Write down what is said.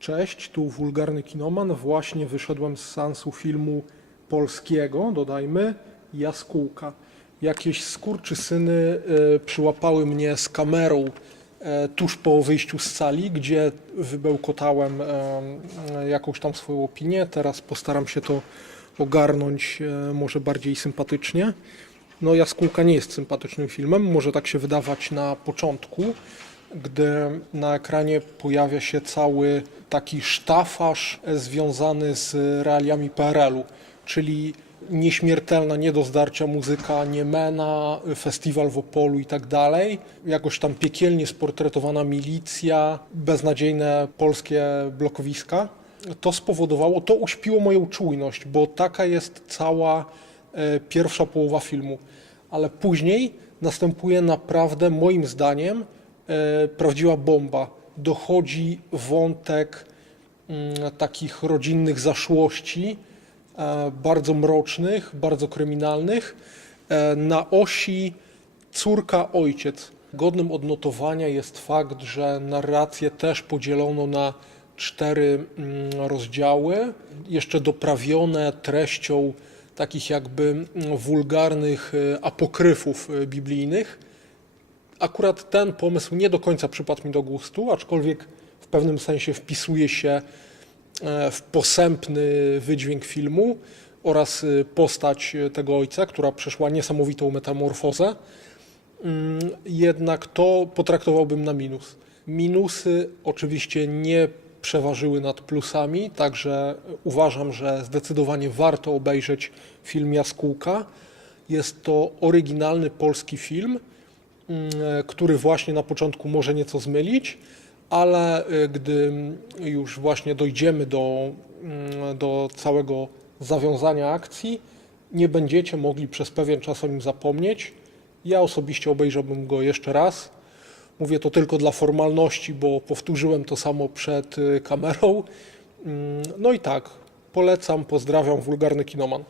Cześć, tu wulgarny kinoman. Właśnie wyszedłem z seansu filmu polskiego, dodajmy, Jaskółka. Jakieś skurczysyny y, przyłapały mnie z kamerą e, tuż po wyjściu z sali, gdzie wybełkotałem e, jakąś tam swoją opinię. Teraz postaram się to ogarnąć może bardziej sympatycznie. No Jaskółka nie jest sympatycznym filmem, może tak się wydawać na początku, gdy na ekranie pojawia się cały taki sztafaż związany z realiami PRL-u, czyli nieśmiertelna, nie do zdarcia muzyka Niemena, festiwal w Opolu i tak dalej, jakoś tam piekielnie sportretowana milicja, beznadziejne polskie blokowiska. To spowodowało, to uśpiło moją czujność, bo taka jest cała e, pierwsza połowa filmu. Ale później następuje naprawdę, moim zdaniem, prawdziwa bomba. Dochodzi wątek mm, takich rodzinnych zaszłości, e, bardzo mrocznych, bardzo kryminalnych, e, na osi córka-ojciec. Godnym odnotowania jest fakt, że narrację też podzielono na cztery mm, rozdziały, jeszcze doprawione treścią takich jakby mm, wulgarnych e, apokryfów e, biblijnych. Akurat ten pomysł nie do końca przypadł mi do gustu, aczkolwiek w pewnym sensie wpisuje się e, w posępny wydźwięk filmu oraz e, postać e, tego ojca, która przeszła niesamowitą metamorfozę. Mm, Jednak to potraktowałbym na minus. Minusy oczywiście nie przeważyły nad plusami, także uważam, że zdecydowanie warto obejrzeć film Jaskółka. Jest to oryginalny polski film, który właśnie na początku może nieco zmylić, ale y, gdy już właśnie dojdziemy do, mm, do całego zawiązania akcji, nie będziecie mogli przez pewien czas o nim zapomnieć. Ja osobiście obejrzałbym go jeszcze raz. Mówię to tylko dla formalności, bo powtórzyłem to samo przed y, kamerą. Mm, No i tak, polecam, pozdrawiam, wulgarny kinoman.